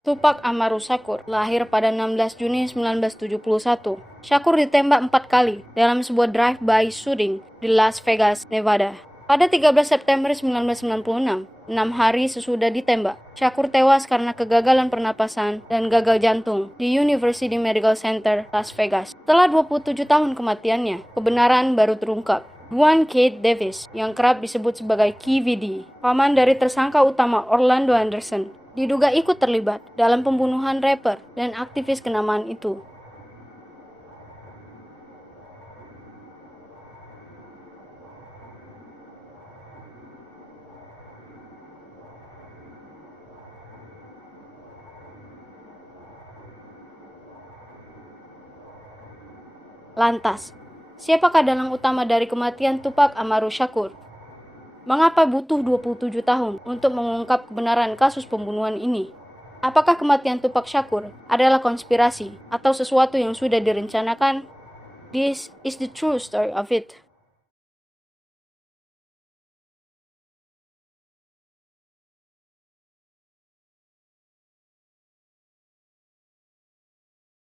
Tupac Amaru Shakur lahir pada 16 Juni 1971. Shakur ditembak 4 kali dalam sebuah drive-by shooting di Las Vegas, Nevada. Pada 13 September 1996, 6 hari sesudah ditembak, Shakur tewas karena kegagalan pernapasan dan gagal jantung di University Medical Center, Las Vegas. Setelah 27 tahun kematiannya, kebenaran baru terungkap. Dwan Keith Davis, yang kerap disebut sebagai KVD, paman dari tersangka utama Orlando Anderson, diduga ikut terlibat dalam pembunuhan rapper dan aktivis kenamaan itu. Lantas, siapakah dalang utama dari kematian Tupac Amaru Shakur? Mengapa butuh 27 tahun untuk mengungkap kebenaran kasus pembunuhan ini? Apakah kematian Tupac Shakur adalah konspirasi atau sesuatu yang sudah direncanakan? This is the true story of it.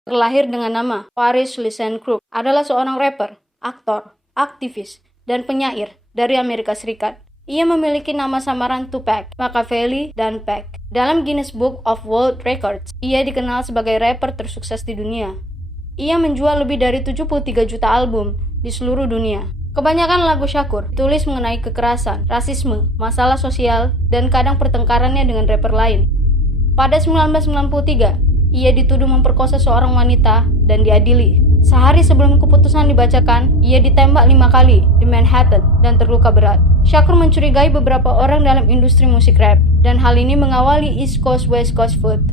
Terlahir dengan nama Paris Lysander-Crooks, adalah seorang rapper, aktor, aktivis, dan penyair dari Amerika Serikat. Ia memiliki nama samaran Tupac, Makaveli, dan Pac. Dalam Guinness Book of World Records, ia dikenal sebagai rapper tersukses di dunia. Ia menjual lebih dari 73 juta album di seluruh dunia. Kebanyakan lagu Shakur ditulis mengenai kekerasan, rasisme, masalah sosial, dan kadang pertengkarannya dengan rapper lain. Pada 1993, ia dituduh memperkosa seorang wanita dan diadili. Sehari sebelum keputusan dibacakan, ia ditembak 5 kali di Manhattan dan terluka berat. Shakur mencurigai beberapa orang dalam industri musik rap, dan hal ini mengawali East Coast West Coast feud.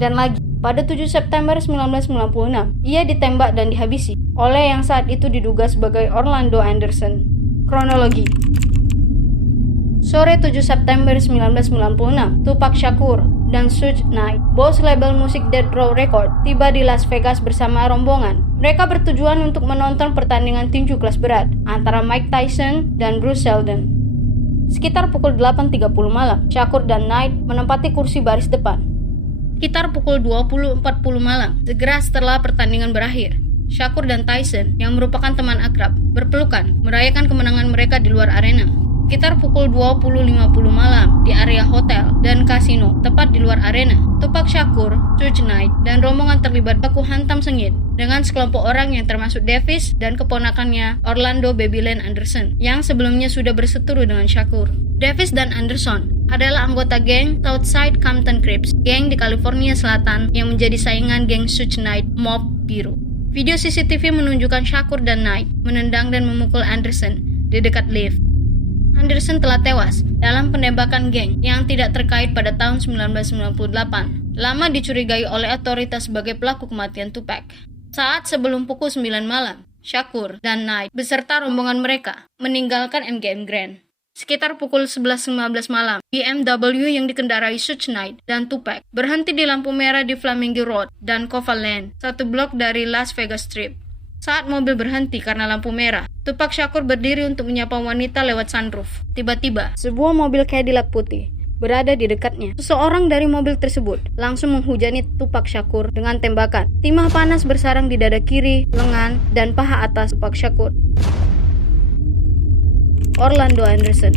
Dan lagi, pada 7 September 1996, ia ditembak dan dihabisi oleh yang saat itu diduga sebagai Orlando Anderson. Kronologi. Sore 7 September 1996, Tupac Shakur dan Suge Knight, bos label musik Death Row Records, tiba di Las Vegas bersama rombongan. Mereka bertujuan untuk menonton pertandingan tinju kelas berat antara Mike Tyson dan Bruce Seldon. Sekitar pukul 8.30 malam, Shakur dan Knight menempati kursi baris depan. Sekitar pukul 20.40 malam, segera setelah pertandingan berakhir, Shakur dan Tyson, yang merupakan teman akrab, berpelukan merayakan kemenangan mereka di luar arena. Sekitar pukul 20.50 malam di area hotel dan kasino tepat di luar arena, Tupac Shakur, Suge Knight, dan rombongan terlibat baku hantam sengit dengan sekelompok orang yang termasuk Davis dan keponakannya Orlando Babyland Anderson yang sebelumnya sudah berseteru dengan Shakur. Davis dan Anderson adalah anggota geng Southside Compton Crips, geng di California Selatan yang menjadi saingan geng Suge Knight Mob biru. Video CCTV menunjukkan Shakur dan Knight menendang dan memukul Anderson di dekat lift. Anderson telah tewas dalam penembakan geng yang tidak terkait pada tahun 1998, lama dicurigai oleh otoritas sebagai pelaku kematian Tupac. Saat sebelum pukul 9 malam, Shakur dan Knight beserta rombongan mereka meninggalkan MGM Grand. Sekitar pukul 11.15 malam, BMW yang dikendarai Suge Knight dan Tupac berhenti di lampu merah di Flamingo Road dan Cova Lane, 1 blok dari Las Vegas Strip. Saat mobil berhenti karena lampu merah, Tupac Shakur berdiri untuk menyapa wanita lewat sunroof. Tiba-tiba, sebuah mobil Cadillac putih berada di dekatnya. Seseorang dari mobil tersebut langsung menghujani Tupac Shakur dengan tembakan. Timah panas bersarang di dada kiri, lengan, dan paha atas Tupac Shakur. Orlando Anderson.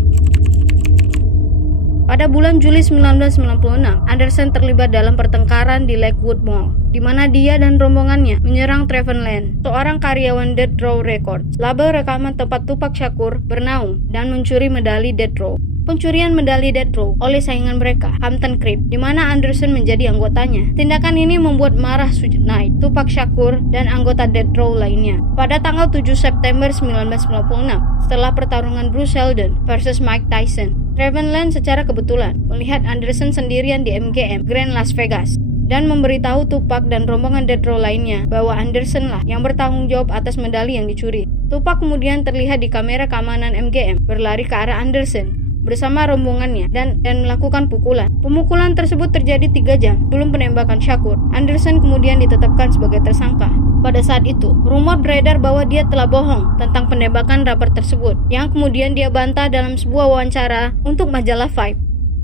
Pada bulan Juli 1996, Anderson terlibat dalam pertengkaran di Lakewood Mall, di mana dia dan rombongannya menyerang Trevon Lane, seorang karyawan Death Row Records, label rekaman tempat Tupac Shakur bernaung dan mencuri medali Death Row. Pencurian medali Death Row oleh saingan mereka, Compton Crips, di mana Anderson menjadi anggotanya. Tindakan ini membuat marah Suge Knight, Tupac Shakur, dan anggota Death Row lainnya. Pada tanggal 7 September 1996, setelah pertarungan Bruce Seldon versus Mike Tyson, Trevon Lane secara kebetulan melihat Anderson sendirian di MGM Grand Las Vegas dan memberitahu Tupac dan rombongan Death Row lainnya bahwa Anderson lah yang bertanggung jawab atas medali yang dicuri. Tupac kemudian terlihat di kamera keamanan MGM berlari ke arah Anderson bersama rombongannya dan melakukan pukulan. Pemukulan tersebut terjadi 3 jam sebelum penembakan Shakur. Anderson kemudian ditetapkan sebagai tersangka. Pada saat itu, rumor beredar bahwa dia telah bohong tentang penembakan rapper tersebut, yang kemudian dia bantah dalam sebuah wawancara untuk majalah Vibe.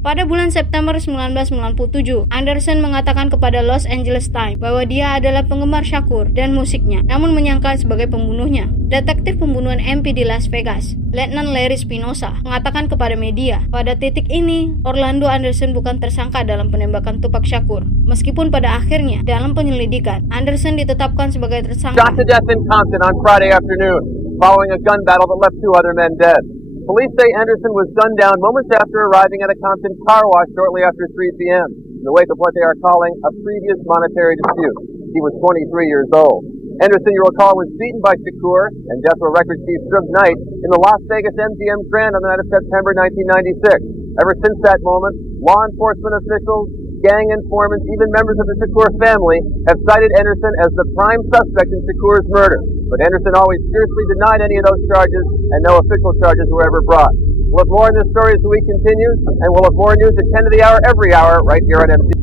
Pada bulan September 1997, Anderson mengatakan kepada Los Angeles Times bahwa dia adalah penggemar Shakur dan musiknya, namun menyangka sebagai pembunuhnya. Detektif pembunuhan MP di Las Vegas, Letnan Larry Spinoza, mengatakan kepada media, pada titik ini, Orlando Anderson bukan tersangka dalam penembakan Tupac Shakur. Meskipun pada akhirnya, dalam penyelidikan, Anderson ditetapkan sebagai tersangka. Shot to death in Compton on Friday afternoon, following a gun battle that left 2 other men dead. Police say Anderson was gunned down moments after arriving at a Compton car wash shortly after 3 p.m. in the wake of what they are calling a previous monetary dispute. He was 23 years old. Anderson, you recall, was beaten by Shakur and Death Row Records chief Suge Knight in the Las Vegas MGM Grand on the night of September 1996. Ever since that moment, law enforcement officials, gang informants, even members of the Shakur family have cited Anderson as the prime suspect in Shakur's murder. But Anderson always fiercely denied any of those charges, and no official charges were ever brought. We'll have more on this story as the week continues, and we'll have more news at 10 to the hour every hour right here on MC.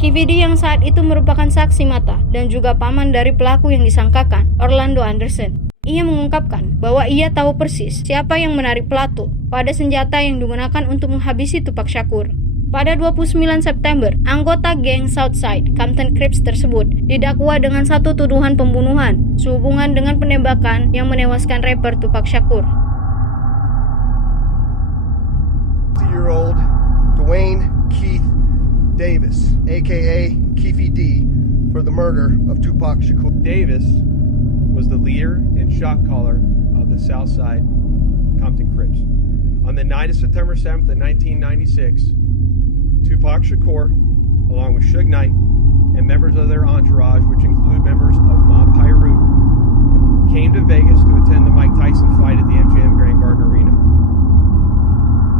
KVD yang saat itu merupakan saksi mata dan juga paman dari pelaku yang disangkakan, Orlando Anderson. Ia mengungkapkan bahwa ia tahu persis siapa yang menarik pelatu pada senjata yang digunakan untuk menghabisi Tupac Shakur. Pada 29 September, anggota geng Southside Compton Crips tersebut didakwa dengan satu tuduhan pembunuhan sehubungan dengan penembakan yang menewaskan rapper Tupac Shakur. 50-year-old Dwayne Keith Davis, aka Keefy D, for the murder of Tupac Shakur. Davis was the leader and shot caller of the Southside Compton Crips. On the night of September 7th of 1996, Tupac Shakur, along with Suge Knight and members of their entourage, which include members of Mob Piru, came to Vegas to attend the Mike Tyson fight at the MGM Grand Garden Arena.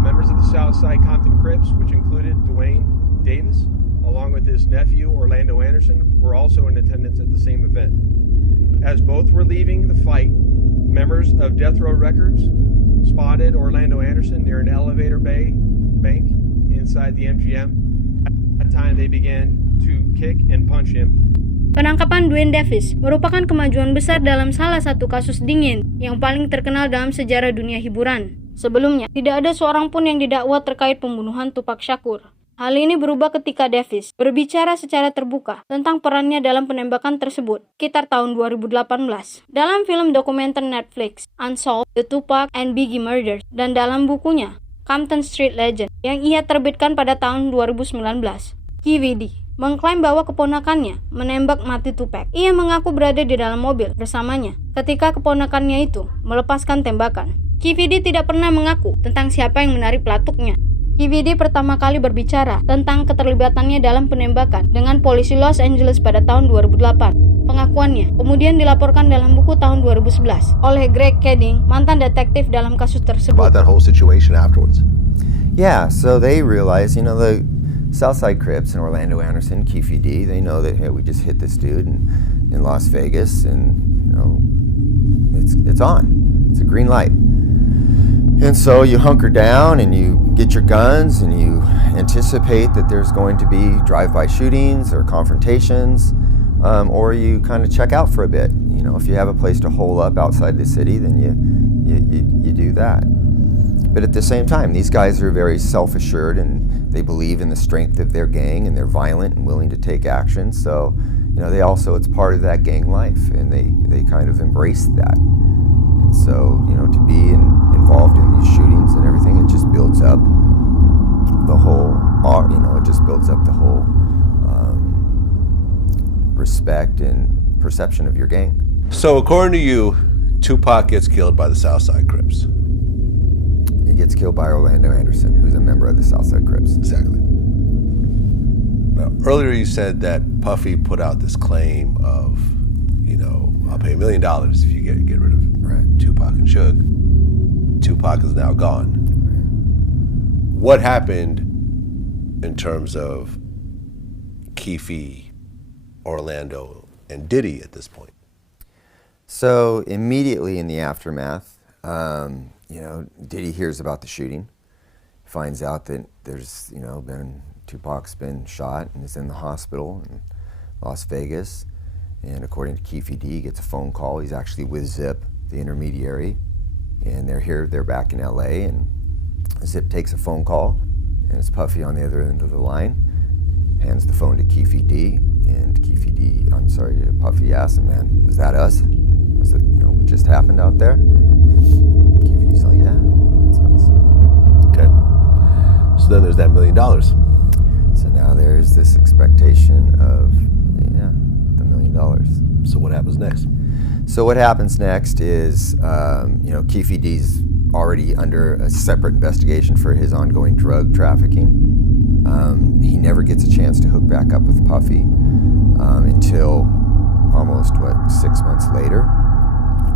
Members of the Southside Compton Crips, which included Dwayne Davis, along with his nephew Orlando Anderson, were also in attendance at the same event. As both were leaving the fight, members of Death Row Records spotted Orlando Anderson near an elevator bank inside the MGM. At that time, they began to kick and punch him. Penangkapan Dwayne Davis merupakan kemajuan besar dalam salah satu kasus dingin yang paling terkenal dalam sejarah dunia hiburan. Sebelumnya, tidak ada seorang pun yang didakwa terkait pembunuhan Tupac Shakur. Hal ini berubah ketika Davis berbicara secara terbuka tentang perannya dalam penembakan tersebut sekitar tahun 2018. Dalam film dokumenter Netflix, Unsolved: The Tupac and Biggie Murders, dan dalam bukunya, Compton Street Legend, yang ia terbitkan pada tahun 2019. KVD mengklaim bahwa keponakannya menembak mati Tupac. Ia mengaku berada di dalam mobil bersamanya ketika keponakannya itu melepaskan tembakan. KVD tidak pernah mengaku tentang siapa yang menarik pelatuknya. KVD pertama kali berbicara tentang keterlibatannya dalam penembakan dengan polisi Los Angeles pada tahun 2008. Pengakuannya kemudian dilaporkan dalam buku tahun 2011 oleh Greg Kedding, mantan detektif dalam kasus tersebut. About that whole situation afterwards. Yeah, so they realize, the Southside Crips and Orlando Anderson, Keefy D, they know that, hey, we just hit this dude in Las Vegas, and it's on. It's a green light. And so you hunker down and you get your guns and you anticipate that there's going to be drive-by shootings or confrontations, or you kind of check out for a bit. If you have a place to hole up outside the city, then you do that. But at the same time, these guys are very self-assured and they believe in the strength of their gang and they're violent and willing to take action. So, it's part of that gang life, and they kind of embrace that. And so, to be involved in these shootings and everything, it just builds up the whole, respect and perception of your gang. So according to you, Tupac gets killed by the Southside Crips. He gets killed by Orlando Anderson, who's a member of the Southside Crips. Exactly. Now, earlier you said that Puffy put out this claim of, I'll pay $1 million if you get rid of Tupac and Suge. Tupac is now gone. What happened in terms of Keefy, Orlando, and Diddy at this point? So immediately in the aftermath, Diddy hears about the shooting, finds out that there's, Tupac's been shot and is in the hospital in Las Vegas. And according to Keefy D, he gets a phone call. He's actually with Zip, the intermediary, And they're back in LA, and Zip takes a phone call, and it's Puffy on the other end of the line, hands the phone to Keefe D, and Puffy asks him, man, was that us? Was it, what just happened out there? Keefe D's like, yeah, that's us. Okay. So then there's that $1 million. So now there's this expectation of, the $1 million. So what happens next? So what happens next is, Keefe D's already under a separate investigation for his ongoing drug trafficking. He never gets a chance to hook back up with Puffy until almost, 6 months later,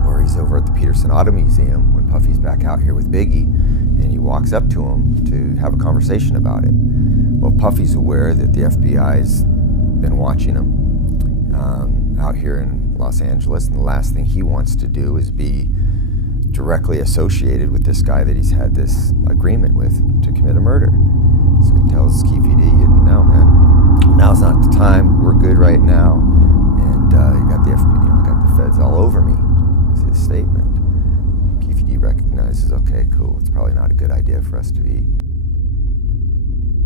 where he's over at the Peterson Auto Museum when Puffy's back out here with Biggie, and he walks up to him to have a conversation about it. Well, Puffy's aware that the FBI's been watching him out here in Los Angeles, and the last thing he wants to do is be directly associated with this guy that he's had this agreement with to commit a murder. So he tells Keefe D, no, man, now's not the time. We're good right now, and you got the FBI, got the feds all over me. Is his statement. Keefe D recognizes, okay, cool, it's probably not a good idea for us to be.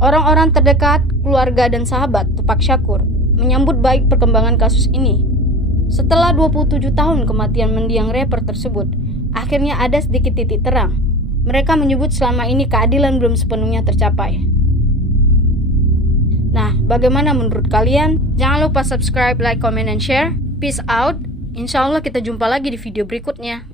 Orang-orang terdekat, keluarga dan sahabat Tupac Shakur menyambut baik perkembangan kasus ini. Setelah 27 tahun kematian mendiang rapper tersebut, akhirnya ada sedikit titik terang. Mereka menyebut selama ini keadilan belum sepenuhnya tercapai. Nah, bagaimana menurut kalian? Jangan lupa subscribe, like, comment, and share. Peace out. Insya Allah kita jumpa lagi di video berikutnya.